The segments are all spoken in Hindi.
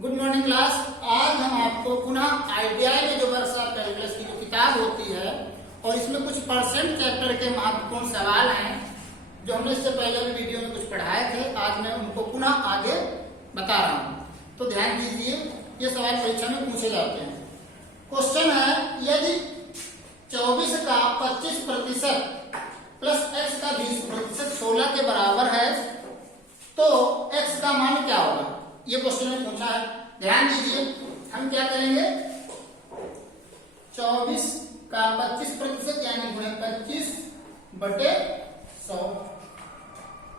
Good morning class. आज हम आपको पुनः आईटीआई में जो वर्कशॉप कैलकुलस की जो किताब होती है और इसमें कुछ परसेंट चैप्टर के महत्वपूर्ण सवाल हैं जो हमने इससे पहले भी वीडियो में कुछ पढ़ाए थे। आज मैं उनको पुनः आगे बता रहा हूं, तो ध्यान दीजिए। ये सवाल परीक्षा में पूछे जाते हैं। क्वेश्चन है, यदि 24 का 25% प्लस x का 20% 16 के बराबर है तो x का मान क्या होगा? ये क्वेश्चन में पूछा है। ध्यान दीजिए, हम क्या करेंगे, 24 का 25% यानी गुणे 25 बटे 100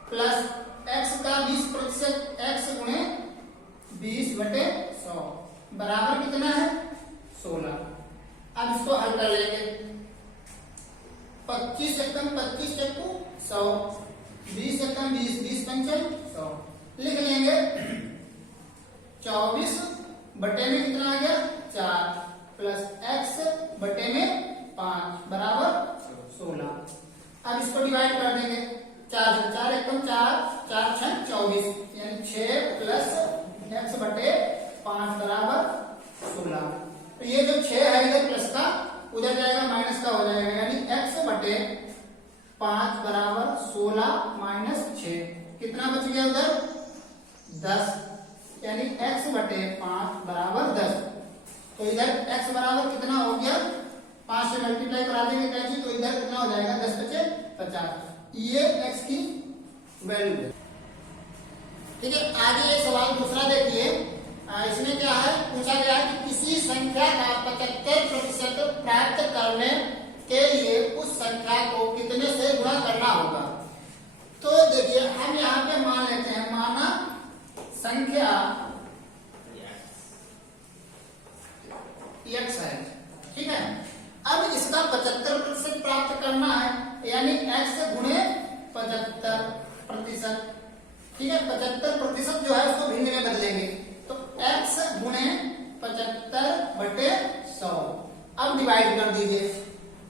प्लस x का 20% x गुणे 20 बटे 100 बराबर कितना है? 16। अब इसको हल कर लेंगे। 25 एकम 25 चक्कू 100, 20 एकम 20, 20 पंचम 100 लिख लेंगे। 24 बटे में कितना आ गया? 4 प्लस x बटे में 5 बराबर 16। अब इसको डिवाइड कर देंगे। 4 से 4 एकम 4, 4 6 24 यानी 6 प्लस x बटे 5 बराबर 16। तो ये जो 6 है इधर प्लस का उधर जाएगा माइनस का हो जाएगा, यानी x बटे 5 बराबर 16 माइनस 6 कितना बच गया उधर? 10 यानी x बटे 5 बराबर 10। तो इधर x बराबर कितना हो गया? 5 से मल्टीप्लाई करा देंगे कैसे, तो इधर कितना हो जाएगा? 10 बचे 50। ये x की वैल्यू है। ठीक है, आगे ये सवाल दूसरा देखिए। इसमें क्या है, पूछा गया है कि किसी संख्या का 75% प्राप्त करने के लिए उस संख्या को कितने से गुणा करना होगा। तो देखिए, हम यहाँ पे मान लेते हैं, माना संख्या x है, ठीक है। अब इसका 75% प्राप्त करना है, यानी x गुणे 75%, ठीक है। 75% जो है उसको भिन्न में बदलेंगे, तो x गुणे 75 बटे 100। अब डिवाइड कर दीजिए।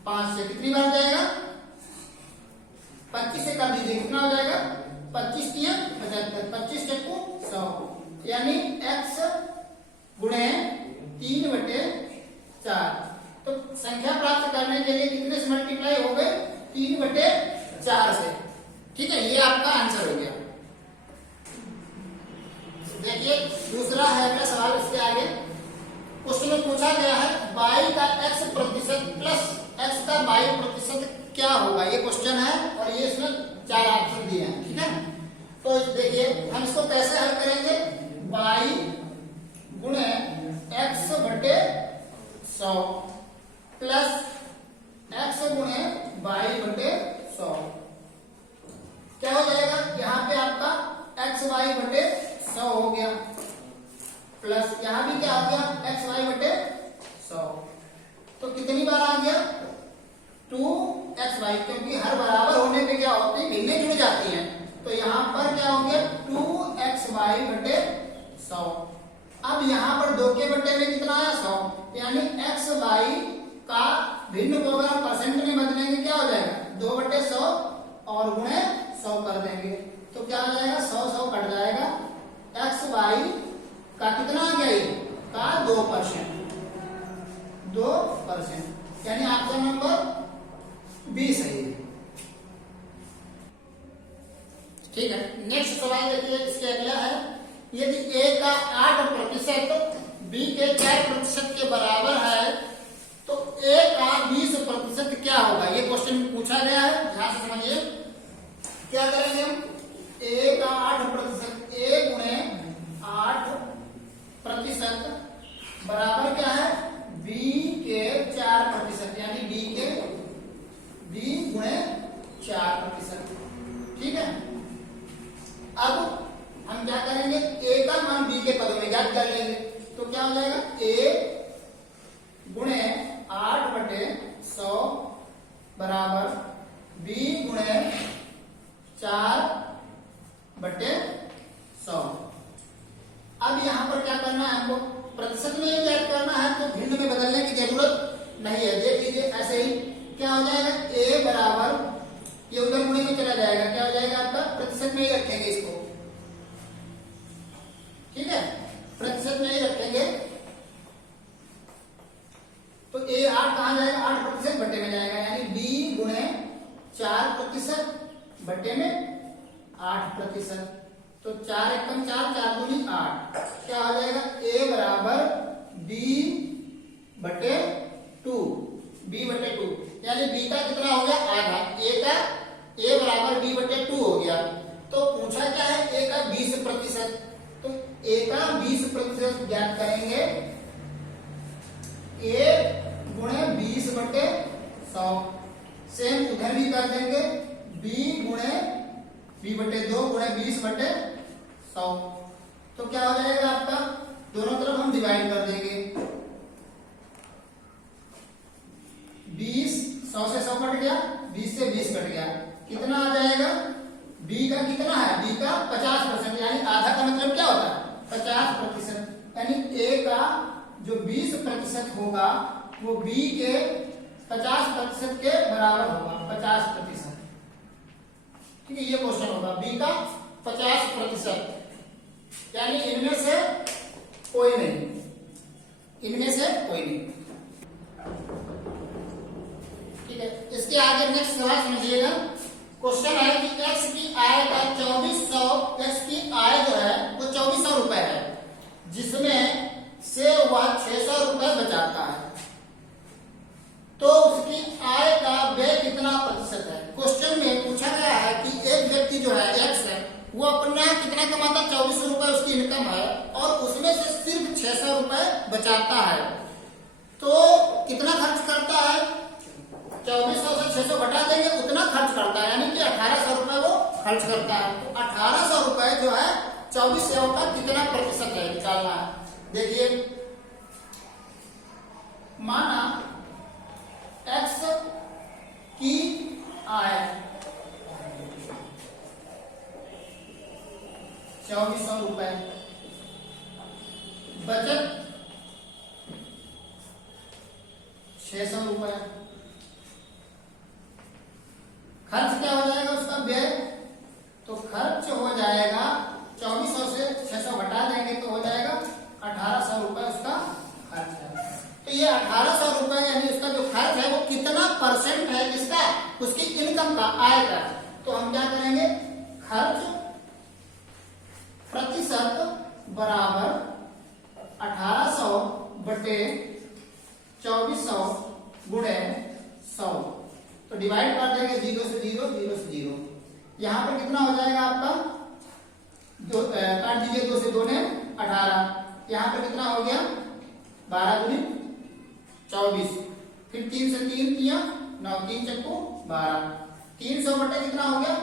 5 से कितनी बार जाएगा? 25 से कर दीजिए, कितना हो जाएगा? 25 तिया 75, 25 चक्कू 100 यानी x गुणे 3 बटे 4। तो संख्या प्राप्त करने के लिए कितने से मल्टीप्लाई हो गए? 3 बटे 4 से, ठीक है। ये आपका आंसर हो गया। देखिए दूसरा है का सवाल इसके आगे। क्वेश्चन में पूछा गया है y का x प्रतिशत प्लस x का y प्रतिशत क्या होगा। ये क्वेश्चन है और ये इसमें 4 ऑप्शन दिए हैं, ठीक है। तो देखिए हम इसको कैसे हल करेंगे। y गुणे x बटे 100 प्लस x गुणे y बटे 100 क्या हो जाएगा? यहाँ पे आपका x y बटे 100 हो गया, प्लस यहाँ भी क्या आ गया? x y बटे 100। तो कितनी बार आ गया? 2xy, क्योंकि हर बराबर होने पे क्या होती है? भिन्नें जुड़ जाती हैं। तो यहाँ पर क्या हो गया? 2xy बटे 100। अब यहाँ पर 2 के बटे में कितना आया? 100, यानी xy का भिन्न को अगर परसेंट में बदलेंगे क्या हो जाएगा? 2 बटे 100 और गुणे 100 कर देंगे तो क्या हो जाएगा? 100 100 कट जाएगा। xy का कितना आ गया? ये का 2%, 2% यानी ऑप्शन नंबर 20 है। ठीक है, नेक्स्ट सवाल देखिए। इसके अगला है, यदि a का 8% b के 4% के बराबर है तो a का 20% क्या होगा। ये क्वेश्चन पूछा गया है, ध्यान से समझिए। क्या करेंगे हम? a का 8%, a गुणे 8% बराबर क्या है? b के 4% यानी b गुणे 4%, ठीक है। अब हम क्या करेंगे? a का मान b के पदों में ज्ञात कर लेंगे, तो क्या हो जाएगा? a गुणे 8 बटे 100 बराबर b गुणे 4 बटे 100। अब यहाँ पर क्या करना है हमको? प्रतिशत में ज्ञात करना है, तो भिन्न में बदलने की जरूरत नहीं है। देख लीजिए ऐसे ही क्या हो जाएगा? a बराबर ये उधर गुणे में चला जाएगा, क्या हो जाएगा आपका? प्रतिशत में ही रखेंगे इसको, ठीक है। प्रतिशत में ही रखेंगे तो ए 8 कहां जाएगा, 8% बट्टे में जाएगा, यानी बी गुणे 4% बट्टे में 8%। तो 4 एकम 4, 4 दूनी 8, क्या हो जाएगा, ए बराबर बी बटे 2, बी बटे 2, यानी बी का कितना हो गया, आधा, ए बराबर बी बटे 2 हो गया। तो पूछा क्या है, ए का 20%, तो ए का 20% ज्ञात करेंगे, ए गुणे 20 बटे 100, सेम उधर भी कर देंगे, बी गुणे बी बटे 2 गुणे 20 बटे 100। तो क्या हो जाएगा आपका, दोनों तरफ हम डिवाइड कर देंगे, 20 100 से 100 कट गया, 20 से 20 कट गया, कितना आ जाएगा, बी का कितना है, बी का 50%, यानी आधा का मतलब क्या होता है, 50%, यानी ए का जो 20% होगा वो बी के 50% के बराबर होगा, 50%। ठीक है, ये क्वेश्चन होगा, बी का 50%, यानी इनमें से कोई नहीं, इनमें से कोई नहीं। ठीक है, इसके आगे नेक्स्ट सवाल समझिएगा। क्वेश्चन है कि x की आय का 2400, x की आय जो है वो 2400 रुपए है, जिसमें से वह 600 रुपए बचाता है, तो उसकी आय का व्यय कितना प्रतिशत है। क्वेश्चन में पूछा गया है कि एक व्यक्ति जो है x है, वो अपना कितना कमाता, 2400 रुपए उसकी इनकम है, और उसमें से सिर्फ 600 रुपए बचाता है, तो कितना खर्च करता है, 2400 से 600 घटा देंगे, उतना खर्च करता है, यानी कि 1800 रुपए वो खर्च करता है। तो 1800 रुपए जो है 2400 का कितना प्रतिशत है, निकालना है। देखिए, माना x की आय 2400 रुपए, बचत 600 रुपए, खर्च क्या हो जाएगा उसका, व्यय, तो खर्च हो जाएगा 2400 से 600 घटा देंगे तो हो जाएगा 1800 रुपए उसका खर्च है। तो ये 1800 रुपए यानी उसका जो खर्च है वो कितना परसेंट है, किसका, उसकी इनकम का, आय का। तो हम क्या करेंगे, खर्च प्रतिशत बराबर 1800 बटे 2400 गुणे 100, तो डिवाइड कर देंगे, 0 से 0, 0 से 0, यहां पर कितना हो जाएगा आपका, दो काट दीजिए, 2 से 2 ने 18, यहां पर कितना हो गया, 12 दूनी 24, फिर 3 से 3 किया 9, 3 चक्कू 12, 300 बटे कितना हो गया,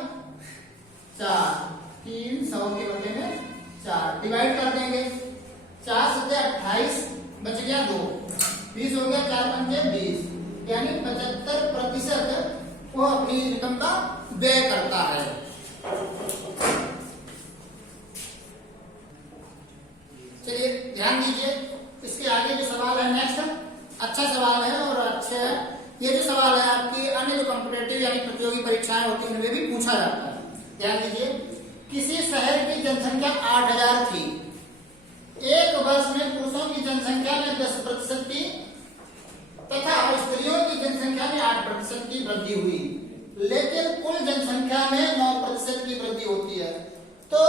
4, 300 के बटे में 4, डिवाइड कर देंगे, 4 से 28, बच गया 2, 20 हो गया, 4 पंजे 20, यानी 75% वो अपनी इनकम का व्यय करता है। चलिए ध्यान दीजिए, इसके आगे जो सवाल है नेक्स्ट, अच्छा सवाल है और अच्छे है। ये जो सवाल है आपकी अन्य जो कॉम्पिटेटिव यानी प्रतियोगी परीक्षाएं होती हैं उनमें भी पूछा जाता है। ध्यान दीजिए, किसी शहर की जनसंख्या 8000 थी, एक वर्ष में पुरुषों की जनसंख्या में 10% की तथा स्त्रियों की जनसंख्या में 8% की वृद्धि हुई, लेकिन कुल जनसंख्या में 9% की वृद्धि होती है। तो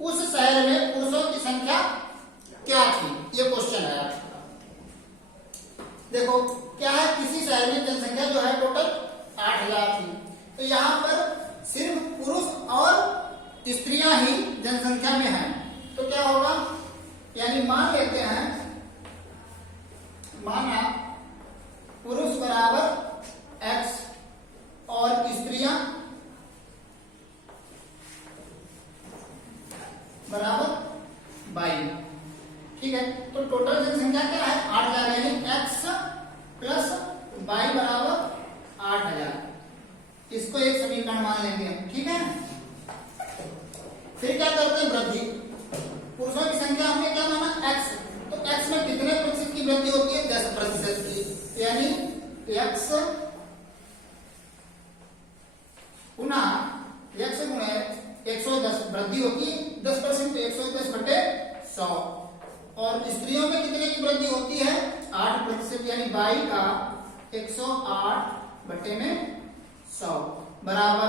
उस शहर में पुरुषों की संख्या क्या थी, ये क्वेश्चन है आपका। देखो क्या है, किसी शहर में जनसंख्या जो है टोटल 8000 थी, तो यहाँ पर सिर्फ पुरुष और स्त्रियां ही जनसंख्या में हैं, तो क्या होगा, यानी मान लेते हैं, माना पुरुष बराबर x और स्त्रियां बराबर y। ठीक है, तो टोटल जनसंख्या क्या है, 8000, यानी x प्लस y बराबर 8000, इसको एक समीकरण मान लेंगे। ठीक है, फिर क्या करते हैं, वृद्धि, पुरुषों की संख्या हमने क्या माना, x, तो x में कितने प्रतिशत की वृद्धि होती है, 10% की, यानी x गुना x गुणे 110 वृद्धि होती है 10%, तो 110 बटे 100। और स्त्रियों में कितने की वृद्धि होती है? 8%, यानी बाई का 108 बटे में 100 बराबर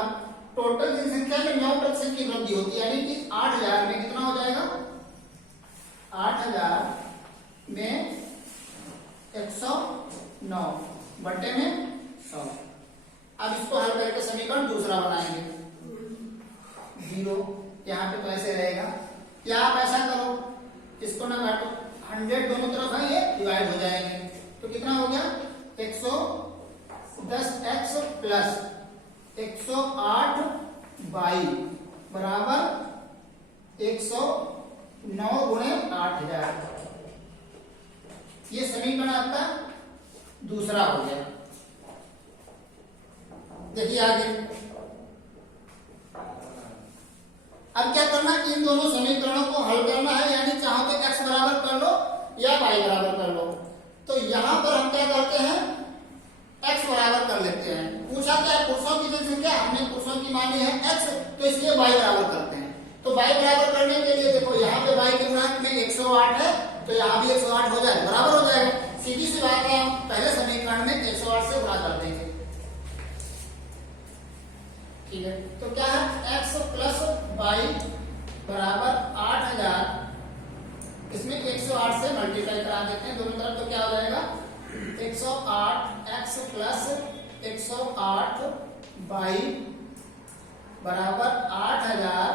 टोटल जनसंख्या में 9% की वृद्धि होती है, यानी कि 8000 में कितना हो जाएगा? 8000 में 109 बटे में 100। अब इसको हल करके समीकरण दूसरा बनाएंगे। 0 यहाँ पे तो ऐसे रहेगा, या आप ऐसा करो, इसको ना काटो, 100 दोनों तरफ है, ये डिवाइड हो जाएंगे, तो कितना हो गया? 110x प्लस 108 बाई बराबर 109 गुणे 8000। ये समीकरण आपका दूसरा हो गया। देखिए आगे, अब क्या करना कि इन दोनों समीकरणों को हल करना है, यानी चाहो तो x बराबर कर लो या y बराबर कर लो। तो यहां पर हम क्या करते हैं? x बराबर कर लेते हैं। पूछा क्या? पुरुषों की जनसंख्या, हमने पुरुषों की मानी है x, तो इसलिए y बराबर करते हैं। तो y बराबर करने के लिए देखो, यहाँ पे y के गुणांक में 108 है, तो यहाँ भी 108 हो जाए, बराबर हो जाएगा। सीधी सी बात है, हम पहले समीकरण में 108 से गुणा कर देंगे। ठीक है, तो क्या है? x प्लस y बराबर 8000, इसमें 108 से मल्टीप्लाई करा देते हैं दोनों तरफ, तो क्या हो जाएगा? 108x प्लस 108 y बराबर 8000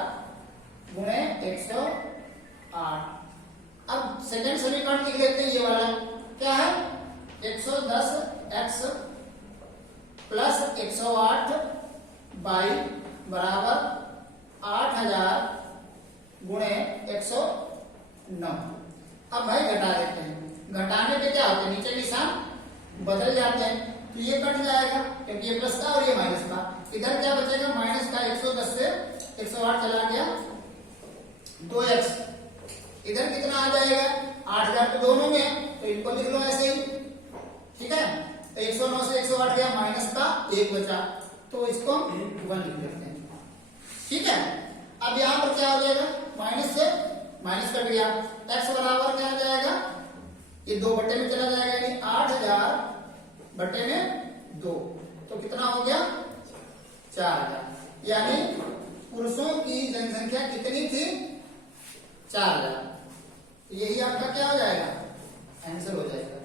गुणे 108। अब सेकंड समीकरण लिख लेते हैं, ये वाला क्या है? 110x प्लस 108 बाई बराबर 8000 गुणे 109। अब भाई घटा देते हैं, घटाने पे क्या होता है? नीचे निशान बदल जाते हैं, तो ये कट जाएगा क्योंकि ये प्लस का और ये माइनस का। इधर क्या बचेगा? माइनस का 110 से 108 चला गया, 2x। इधर कितना आ जाएगा? 8000 तो दोनों में, तो इनको लिख लो ऐसे ही। ठीक है, तो 109 से 108 गया, माइनस का 1 बचा, तो इसको 1 लिख लेते हैं। ठीक है, अब यहां पर क्या हो जाएगा? माइनस से माइनस कट गया, x बराबर क्या आ जाएगा? ये 2 बटे में चला जाएगा, यानी 8000 बटे में 2, तो कितना हो गया? 4000। यानी पुरुषों की जनसंख्या कितनी थी? 4000। यही आपका क्या हो जाएगा? आंसर हो जाएगा।